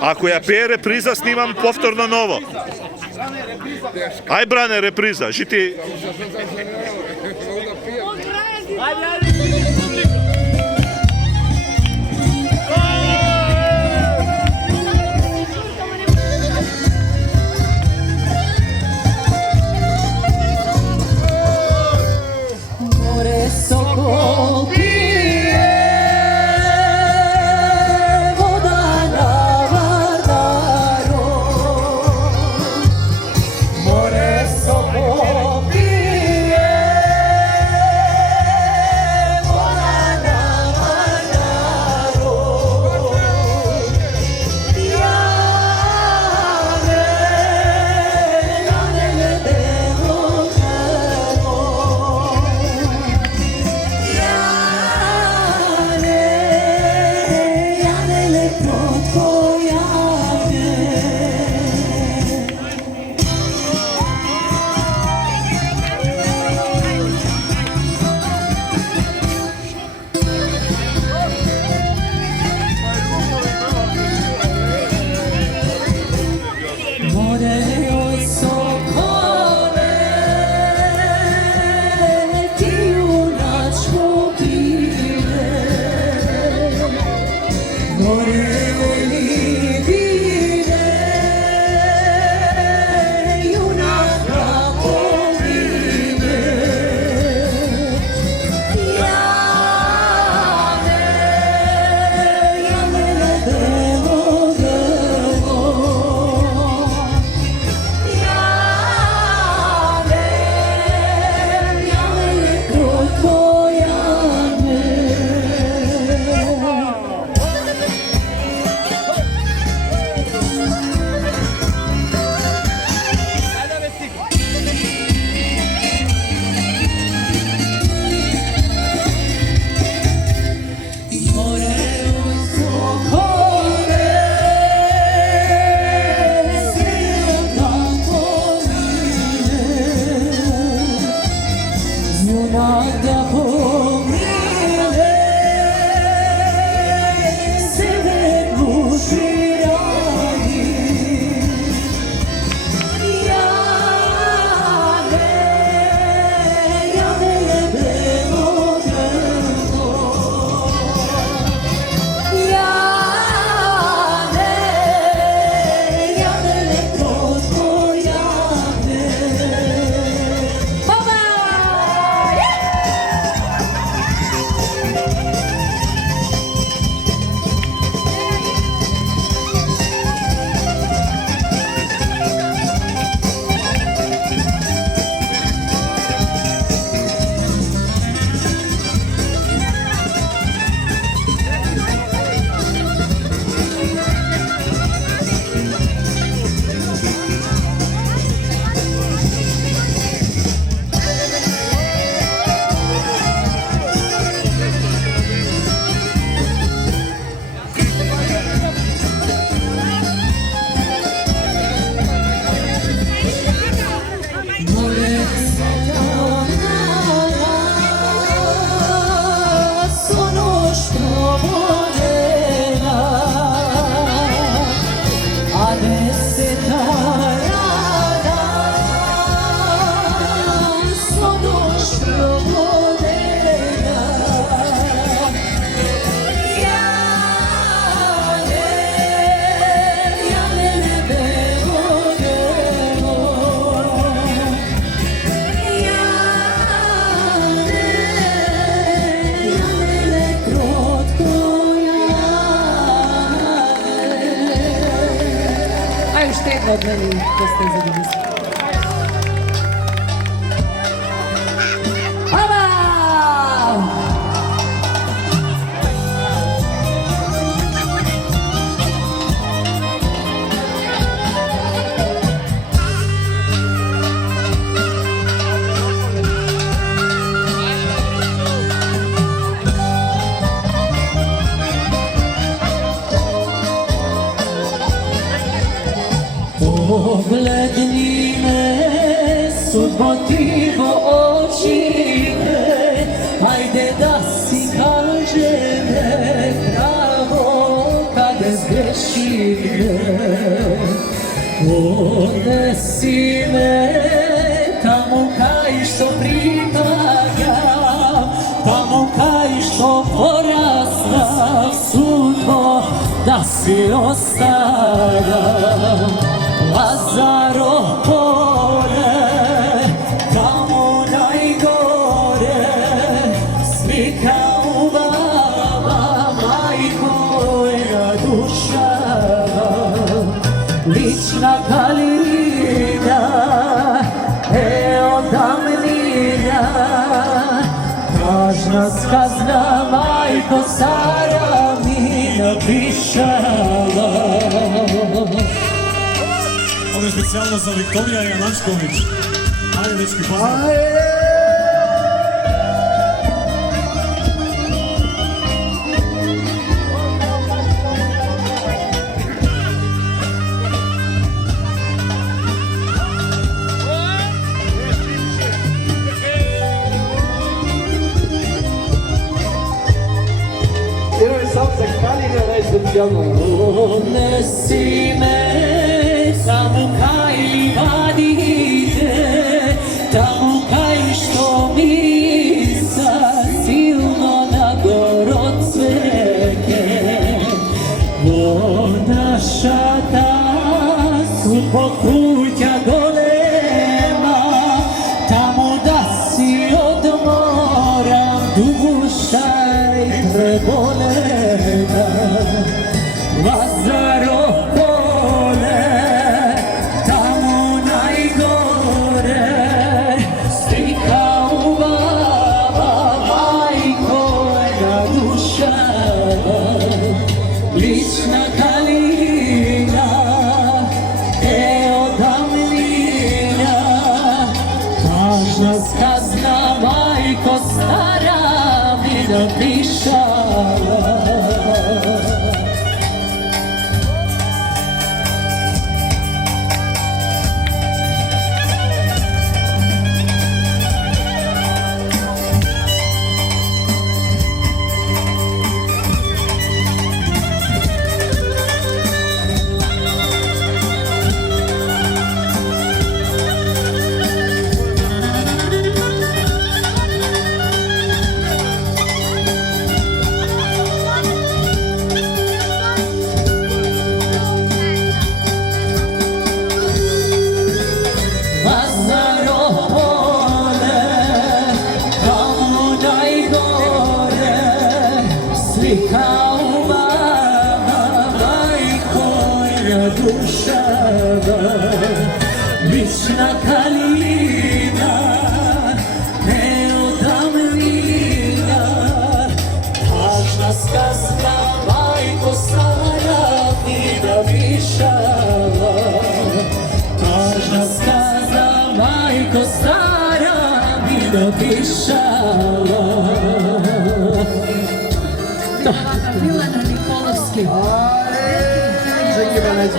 Ako ja pije repriza, snimam povtorno novo. Aj brane, repriza, žiti... od meni dosta zadovoljstva. Pogledni me, sudbo ti vo oči me, ajde da si kaže me pravo, kada zgrešim очі, понеси me tamo kaj što pripadam, tamo kaj što porastam, sudbo da si ostavljam. Lazaro pole, tamo najgore, slika u baba, majko je duša, lična kalina, odamnina, važna skazna, majko stara mi napišala. Ovo je specijalno za Viktorija Janačković. Ajde, dečki, pozdrav. Ponesi me tamo kaj livadite, tamo kaj što mirisa silno na goro cveke. Voda šata sudbo kuća golema, tamo da si odmoram duša i prebolena. Lazaro pole, tamo najgore, slika u baba, majko je duša, lična kalina, odamnina, važna skazna, majko stara mi napišala. Slika u baba, majko je duša, lična kalina, neodamnina, važna skazna, majko stara mi napišala. Važna skazna, majko stara mi napišala. Milana Nikolovski.